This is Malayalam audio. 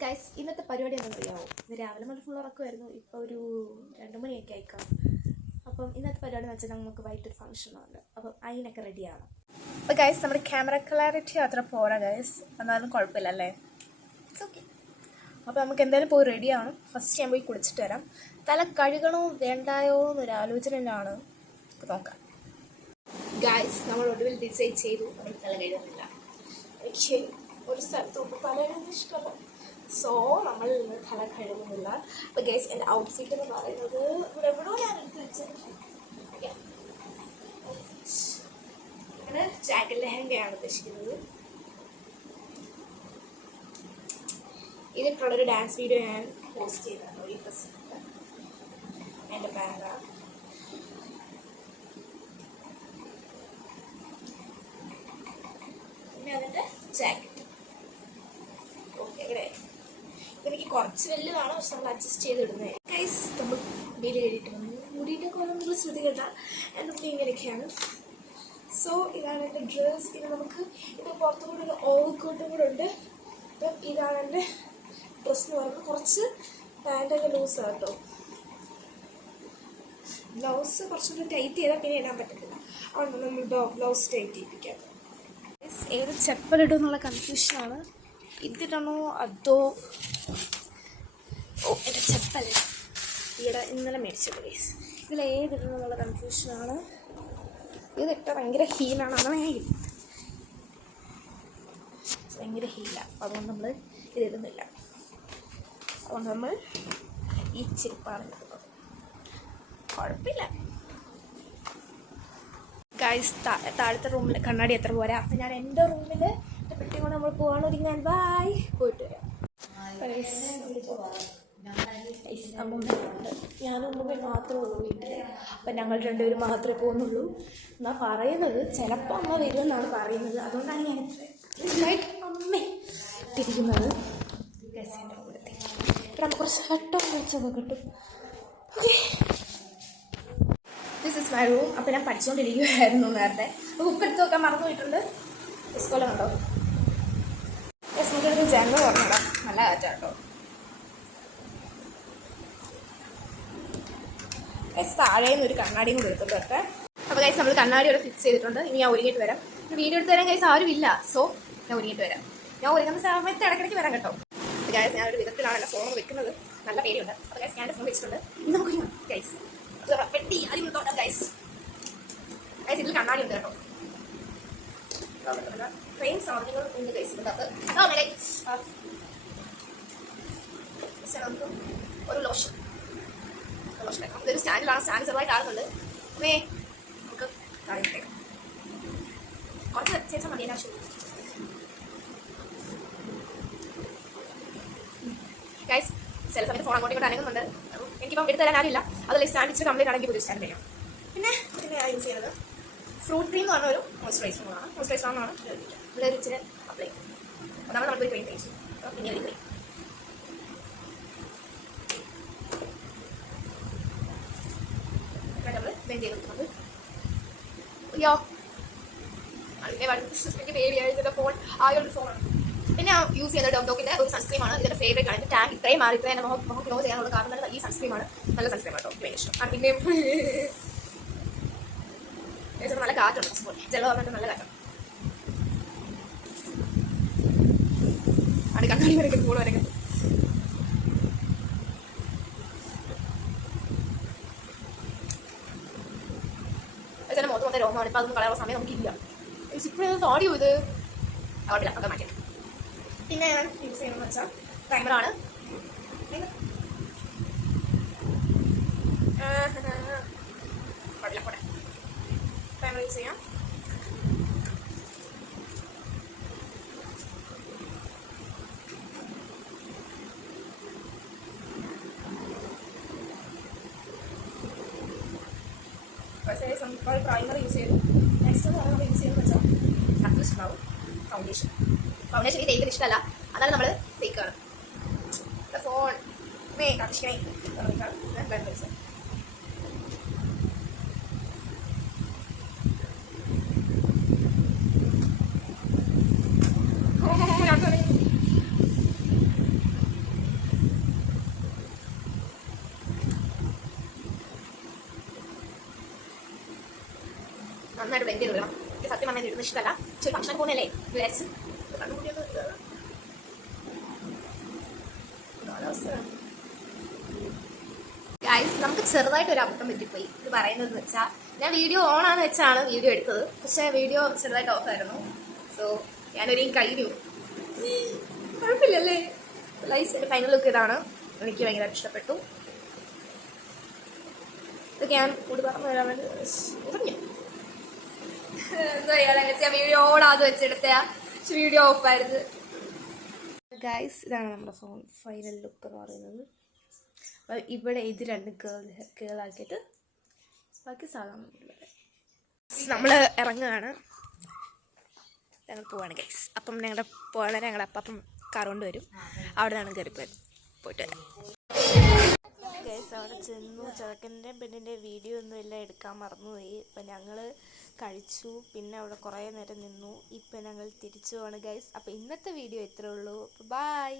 ഗൈസ്, ഇന്നത്തെ പരിപാടി എന്താണെന്നറിയാമോ? ഇന്ന് രാവിലെ മുതൽ ഫുൾ ഉറക്കമായിരുന്നു. ഇപ്പോൾ ഒരു 2 മണിയൊക്കെ ആയിക്കാം. അപ്പം ഇന്നത്തെ പരിപാടി എന്ന് വെച്ചാൽ നമുക്ക് വൈകിട്ടൊരു ഫംഗ്ഷനുണ്ട്. അപ്പം അതിനൊക്കെ റെഡിയാണ്. അപ്പോൾ ഗൈസ്, നമ്മുടെ ക്യാമറ ക്ലാരിറ്റി അത്ര പോരാ ഗൈസ്, എന്നാലും കുഴപ്പമില്ല അല്ലേ? It's okay. അപ്പോൾ നമുക്ക് എന്തായാലും പോയി റെഡിയാണ്. ഫസ്റ്റ് ഞാൻ പോയി കുളിച്ചിട്ട് വരാം. തല കഴുകണോ വേണ്ടായോ എന്നൊരു ആലോചനയിലാണ്. ഇപ്പോൾ നോക്കാം. ഗൈസ്, നമ്മൾ ഒടുവിൽ ഡിസൈഡ് ചെയ്തു നമ്മൾ തല കഴുകുന്നില്ല. എനിക്ക് ഒരു സ്ഥലത്തോട്ട് തല കഴുകുന്നത് ഇഷ്ടമല്ല. സോ നമ്മൾ ഇന്ന് തല കഴുകുന്നില്ല. അപ്പോൾ ഗൈസ്, എൻ്റെ ഔട്ട്ഫിറ്റ് എന്ന് പറയുന്നത് ഇവിടെ എവിടെയോ ഞാൻ എടുത്ത് വെച്ചിട്ടുണ്ട്. അങ്ങനെ ജാക്കറ്റ് ലെഹങ്കയാണ് ഉദ്ദേശിക്കുന്നത്. ഇതിട്ടുള്ളൊരു ഡാൻസ് വീഡിയോ ഞാൻ പോസ്റ്റ് ചെയ്തതാണ്. ഈ ഡ്രസ്സ് എൻ്റെ ബാഗാണ്. പിന്നെ അതിൻ്റെ ജാക്കറ്റ്. ഓക്കെ, ഇവിടെ ഇതെനിക്ക് കുറച്ച് വലുതാണ്, പക്ഷെ നമ്മൾ അഡ്ജസ്റ്റ് ചെയ്തിടുന്നത്. ഗൈസ്, നമ്മൾ ഡെയിലി എഴുതിയിട്ട് വന്നു. മുടിയുടെ കോലം നിങ്ങൾ ശ്രദ്ധിക്കണ്ട, എൻ്റെ മുടി ഇങ്ങനെയൊക്കെയാണ്. സോ ഇതാണ് എൻ്റെ ഡ്രസ്സ്. ഇത് നമുക്ക് ഇത് പുറത്തുകൂടെ ഒരു ഓവർകോട്ടും കൂടെ ഉണ്ട്. അപ്പം ഇതാണ് എൻ്റെ ഡ്രസ്സ് എന്ന് പറയുന്നത്. കുറച്ച് പാൻറ്റൊക്കെ ലൂസാണ് കേട്ടോ. ബ്ലൗസ് കുറച്ചുകൂടി ടൈറ്റ് ചെയ്താൽ പിന്നെ ഇടാൻ പറ്റത്തില്ല. അതുകൊണ്ട് നമ്മൾ ബ്ലൗസ് ടൈറ്റ് ചെയ്യിപ്പിക്കാം. ഏത് ചെപ്പലിടും എന്നുള്ള കൺഫ്യൂഷനാണ്. ഇതിടണോ അതോ എൻ്റെ ചെപ്പല് ഈയിടെ ഇന്നലെ മേടിച്ചത് ഗൈസ്. ഇതിലേതിടണം എന്നുള്ള കൺഫ്യൂഷനാണ്. ഇതിട്ട ഭയങ്കര ഹീലാണ്. അതാണ് ഞാൻ ഭയങ്കര ഹീലാണ്. അതുകൊണ്ട് നമ്മൾ ഇതിടുന്നില്ല. അതുകൊണ്ട് നമ്മൾ ഈ ചെരുപ്പാണ് ഇടുന്നത്. കുഴപ്പമില്ല ഗൈസ്. താഴത്തെ റൂമിൽ കണ്ണാടി എത്ര പോരാ. അപ്പം ഞാൻ എൻ്റെ റൂമിൽ പെട്ടി കൊണ്ട് നമ്മൾ പോകാൻ ഒരുങ്ങാൻ. ബായ്, പോയിട്ട് വരാം. അമ്മൂമ്മയുണ്ട്, ഞാനും അമ്മൂമ്മ മാത്രമേ ഉള്ളൂ വീട്ടിൽ. അപ്പം ഞങ്ങൾ രണ്ടുപേരും മാത്രമേ പോകുന്നുള്ളൂ എന്നാണ് പറയുന്നത്. ചിലപ്പോൾ അമ്മ വരുമെന്നാണ് പറയുന്നത്. അതുകൊണ്ടാണ് ഞാൻ ഇത്രയായിട്ട് അമ്മ ഇട്ടിരിക്കുന്നത്. രസേൻ്റെ കൂടത്തെ ഇവിടെ നമുക്ക് കുറച്ച് ഹട്ടം വെച്ചത് കിട്ടും. Okay, this is my room. അപ്പം ഞാൻ പഠിച്ചുകൊണ്ടിരിക്കുകയായിരുന്നു നേരത്തെ. അപ്പോൾ ഉപ്പെടുത്ത് വെക്കാൻ മറന്നു പോയിട്ടുണ്ട്. സ്കൂളിൽ കണ്ടോ? നമുക്കൊരു ജനൽ പറഞ്ഞിടാ, നല്ല കാറ്റാട്ടോ. താഴേന്ന് ഒരു കണ്ണാടിയും കൂടി എടുത്തോണ്ട് വരട്ടെ. അപ്പോൾ ഗൈസ്, നമ്മൾ കണ്ണാടി ഇവിടെ ഫിക്സ് ചെയ്തിട്ടുണ്ട്. ഇനി ഞാൻ ഒരുങ്ങിയിട്ട് വരാം. വീഡിയോ എടുത്ത് തരാൻ ഗൈസ് ആരും ഇല്ല. സോ ഞാൻ ഒരുങ്ങിയിട്ട് വരാം. ഞാൻ ഒരുങ്ങുന്ന സമയത്ത് ഇടയ്ക്കിടയ്ക്ക് വരാം കേട്ടോ. ഗൈസ്, ഞാനൊരു വിധത്തിലാണ് എൻ്റെ ഫോൺ വെക്കുന്നത്. നല്ല പേടിയുണ്ട്. അപ്പോൾ ഗൈസ്, ഞാൻ എൻ്റെ ഫോൺ വെച്ചിട്ടുണ്ട്. ഇത് നമുക്ക് ഗൈസ് പെട്ടി അതിൽ തോട്ടാം. ഗൈസ് ഗൈസ്, ഇതിൽ കണ്ണാടി ഉണ്ട് കേട്ടോ. ട്രെയിൻ സാധനങ്ങൾ ഉണ്ട് ഗൈസ് ഇതിനകത്ത്. നമുക്ക് ഒരു ലോഷൻ ഇതൊരു സ്റ്റാൻഡിലാണ്. സ്റ്റാൻഡ് ചെറുതായിട്ട് ആകുന്നുണ്ട്. നമുക്ക് കാണിക്കാം. കുറച്ച് ശേഷം മതി ആവശ്യം. ഗൈസ്, ചില സമയത്ത് ഫോൺ അങ്ങോട്ടും ഇങ്ങോട്ട് അനങ്ങുന്നുണ്ട്. എനിക്കിപ്പം എടുത്ത് തരാൻ ആരില്ല. അതല്ല സ്റ്റാൻഡ് ഇച്ചിരി കംപ്ലീറ്റ് ആണെങ്കിൽ പുതിയ സ്റ്റാൻഡ് ചെയ്യാം. പിന്നെ ഞാൻ യൂസ് ചെയ്യുന്നത് ഫ്രൂട്ട് ക്രീം എന്ന് പറഞ്ഞ ഒരു മോയ്സ്ചറൈസറാണ്. മോയ്സ്ചറൈസറാണ് ഇവിടെ ഒരു ഇച്ചിരി അപ്ലൈ. അതാണ് നമുക്ക് ക്രീം തേച്ചു. പിന്നെ ഒരു ക്രീം നമ്മൾ വെൻഡ് ചെയ്ത് കൊടുക്കുന്നത്. അയ്യോ, അതിൻ്റെ എനിക്ക് പേടിയായിട്ട് ഫോൺ ആയൊരു ഫോണാണ്. പിന്നെ യൂസ് ചെയ്യുന്ന ഡോക്ടോക്കിൻ്റെ ഒരു സൺസ്ക്രീമാണ്. ഇതിൻ്റെ ഫേവറേറ്റ് ആണ്. ടാങ്ക് ഇത്രയും മാറി ഇത്രയും എൻ്റെ മുഖം ഗ്ലോ ചെയ്യാനുള്ള കാരണം തന്നെ ഈ സൺസ്ക്രീമാണ്. നല്ല സൺസ്ക്രീം ആട്ടോ, ഭയങ്കര ഇഷ്ടം. പിന്നെയും നല്ല കാറ്റുണ്ട്. ജലം പറഞ്ഞിട്ട് നല്ല കാറ്റാണ്. അത് കണ്ണാടി വരയ്ക്കും, കൂടെ വരയ്ക്കും. ചില മൊത്തം മൊത്തം രോഗമാണ്. ഇപ്പം അതൊന്നും കളയാനുള്ള സമയം നമുക്കില്ല. ഇപ്പോഴും താടിയോ ഇത് കുഴപ്പമില്ല, അതൊക്കെ മാറ്റി. പിന്നെ ഞാൻ യൂസ് ചെയ്യുന്നതെന്ന് വെച്ചാൽ പ്രൈമറാണ്. കുഴപ്പമില്ല, പോട്ടെ. പ്രൈമർ യൂസ് ചെയ്യാം. പ്രൈമർ യൂസ് ചെയ്തു. നെക്സ്റ്റ് നമ്മൾ യൂസ് ചെയ്യുന്നത് വെച്ചാൽ കൺഫ്യൂഷൻ ഉണ്ടാവും. ഫൗണ്ടേഷൻ ഈ തേക്കുന്നത് ഇഷ്ടമല്ല, അതാണ് നമ്മൾ തേക്കാണ്. ഫോൺ കൺഫ്യൂഷനെ അത്ര ഇഷ്ടമല്ല. പക്ഷെ ഫംഗ്ഷൻ പോകുന്നല്ലേ വിചാരിച്ച് ഗൈസ് നമുക്ക് ചെറുതായിട്ട് ഒരു അബദ്ധം പറ്റിപ്പോയി. ഇത് പറയുന്നത് വെച്ചാൽ ഞാൻ വീഡിയോ ഓൺ ആണെന്ന് വെച്ചാണ് വീഡിയോ എടുത്തത്. പക്ഷേ വീഡിയോ ചെറുതായിട്ട് ഓഫായിരുന്നു. സോ ഞാനൊരു കഴിഞ്ഞു. കുഴപ്പമില്ലല്ലേ. ലൈസ് എൻ്റെ ഫൈനൽ ലുക്ക് ഇതാണ്. എനിക്ക് ഭയങ്കര ഇഷ്ടപ്പെട്ടു. ഇതൊക്കെ ഞാൻ കൂടി പറഞ്ഞു തരാൻ വേണ്ടി പറഞ്ഞു. എന്താ ചെയ്യാൻ വീഡിയോ ഓൺ ആദ്യം വെച്ചെടുത്ത വീഡിയോ ഓഫായിരുന്നു. ഗൈസ് ഇതാണ് നമ്മുടെ ഫൈനൽ ലുക്ക് എന്ന് പറയുന്നത്. ഇവിടെ ഇത് രണ്ട് കേളാക്കിയിട്ട് ബാക്കി സാധാരണ നമ്മൾ ഇറങ്ങുകയാണ്. ഞങ്ങൾ പോവാണ് ഗൈസ്. അപ്പം ഞങ്ങളുടെ പോകാൻ ഞങ്ങളുടെ അപ്പം കാർ കൊണ്ട് വരും. അവിടെ നിന്നാണ് കയറി പോയിട്ട് വരാം ഗൈസ്. അവിടെ ചെന്നു. ചെറുക്കൻ്റെ പെണ്ണിൻ്റെ വീഡിയോ ഒന്നും എല്ലാം എടുക്കാൻ മറന്നുപോയി. അപ്പം ഞങ്ങൾ കഴിച്ചു. പിന്നെ അവിടെ കുറേ നേരം നിന്നു. ഇപ്പം ഞങ്ങൾ തിരിച്ചു പോവാണ് ഗൈസ്. അപ്പോൾ ഇന്നത്തെ വീഡിയോ ഇത്രേ ഉള്ളൂ. ബൈ.